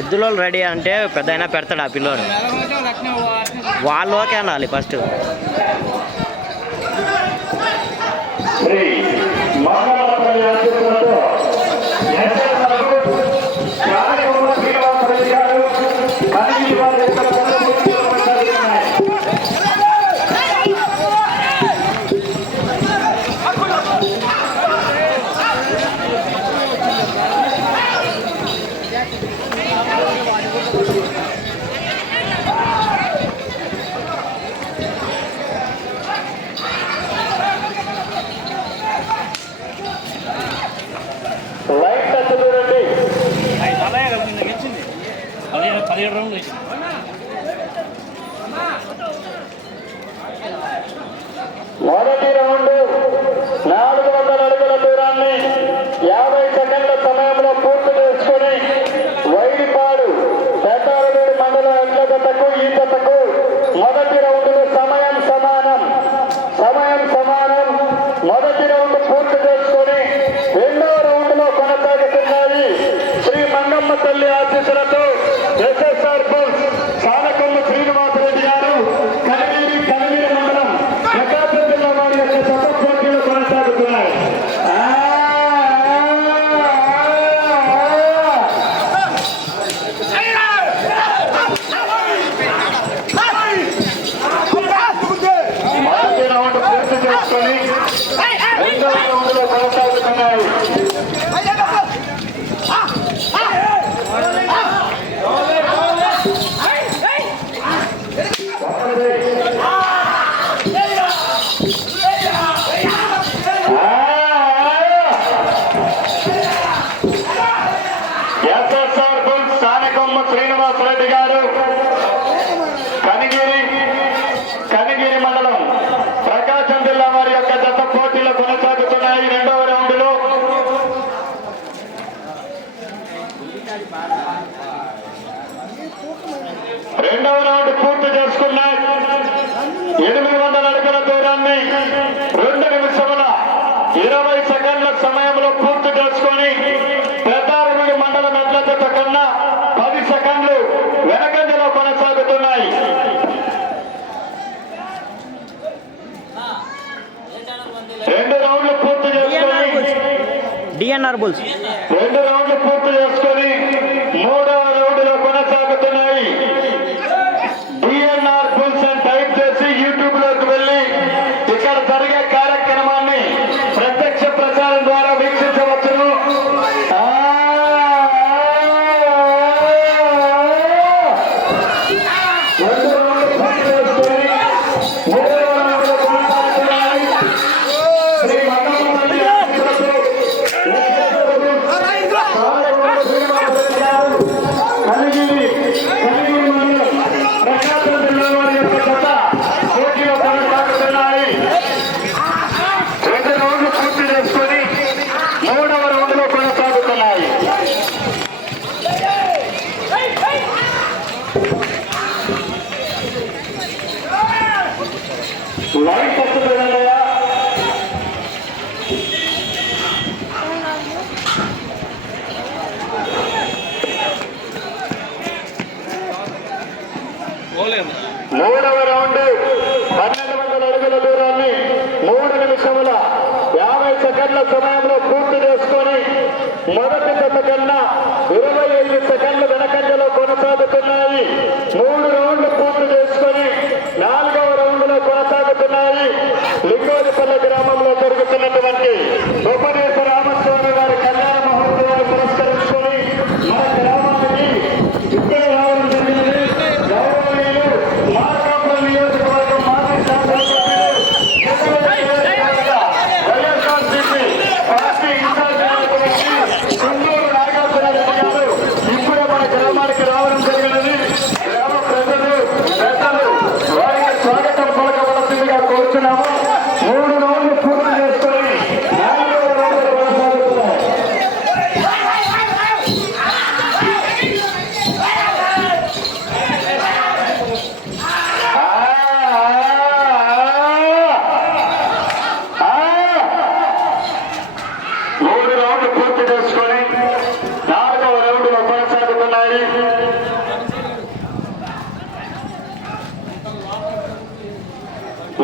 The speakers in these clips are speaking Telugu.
ఎద్దులో రెడీ అంటే పెద్ద అయినా పెడతాడు ఆ పిల్లోడు. వాళ్ళు ఓకే అనాలి ఫస్ట్. శ్రీనివాసరెడ్డి గారు. árvores. Prenderão. సెకండ్ల సమయంలో పూర్తి చేసుకొని మొదటి దశ కన్నా ఇరవై ఐదు సెకండ్లు వెనకంజలో కొనసాగుతున్నాయి. మూడు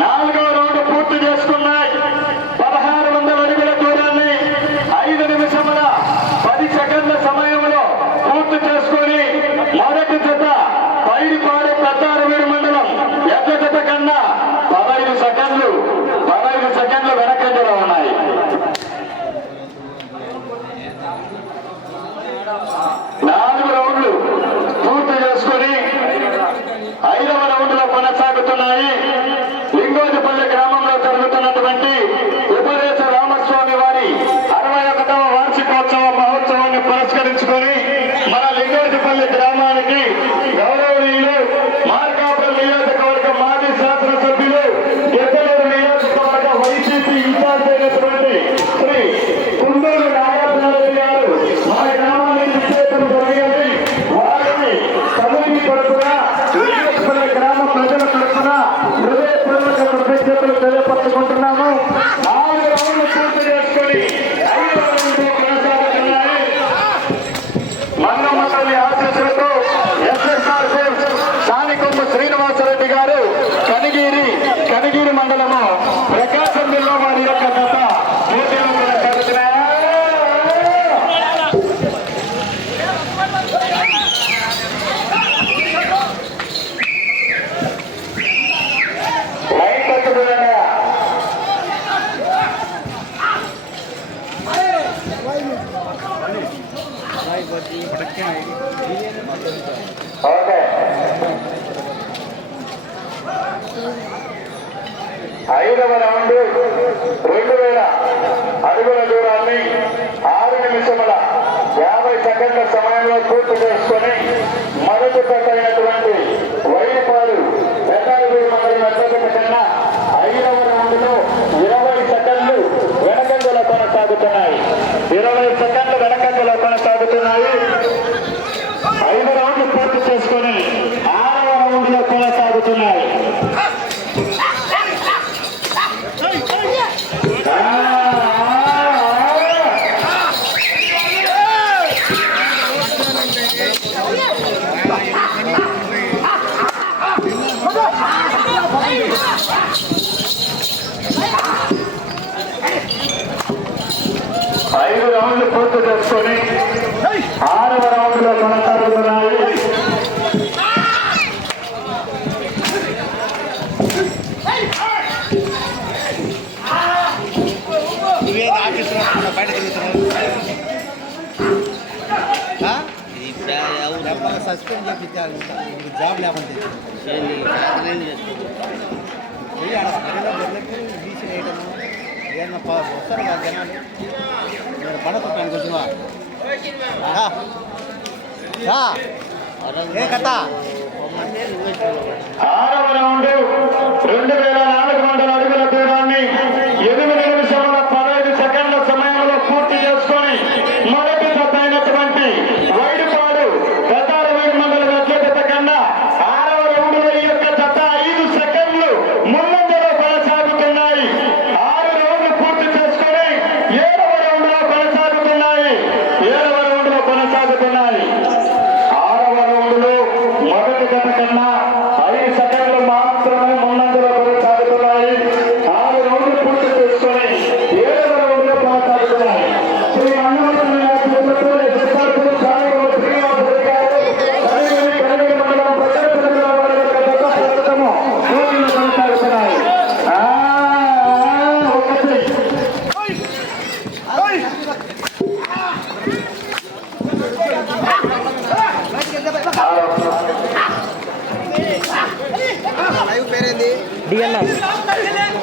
నాలుగో రౌండ్ పూర్తి చేసుకున్నాయి. పదహారు వందల అడుగుల దూరాన్ని ఐదు నిమిషముల పది సెకండ్ల సమయంలో పూర్తి చేసుకొని మొదటి జత పైడిపాడు పెద్దారవీడు మండలం. ఎడ్ల జత కన్నా పదహైదు సెకండ్లు పదహైదు సెకండ్లు వెనకంజలో ఉన్నాయి. থেকে ইন্টার থেকে ఐదవ రౌండ్ రెండు వేల అడుగుల దూరాన్ని ఆరు నిమిషముల యాభై సెకండ్ల సమయంలో పూర్తి చేసుకొని సస్పెండ్ చేయించారు జాబ్ లేకుండా పోయి ఆడ సరిగా బొర్రెకి బీసీ వేయటము ఏదన్నా వస్తారు కదా జనాలు. మీరు పడతాను కొంచెమా ఏ కథ? ఆరవ Dia.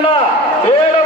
ఏడన్నా ఏడు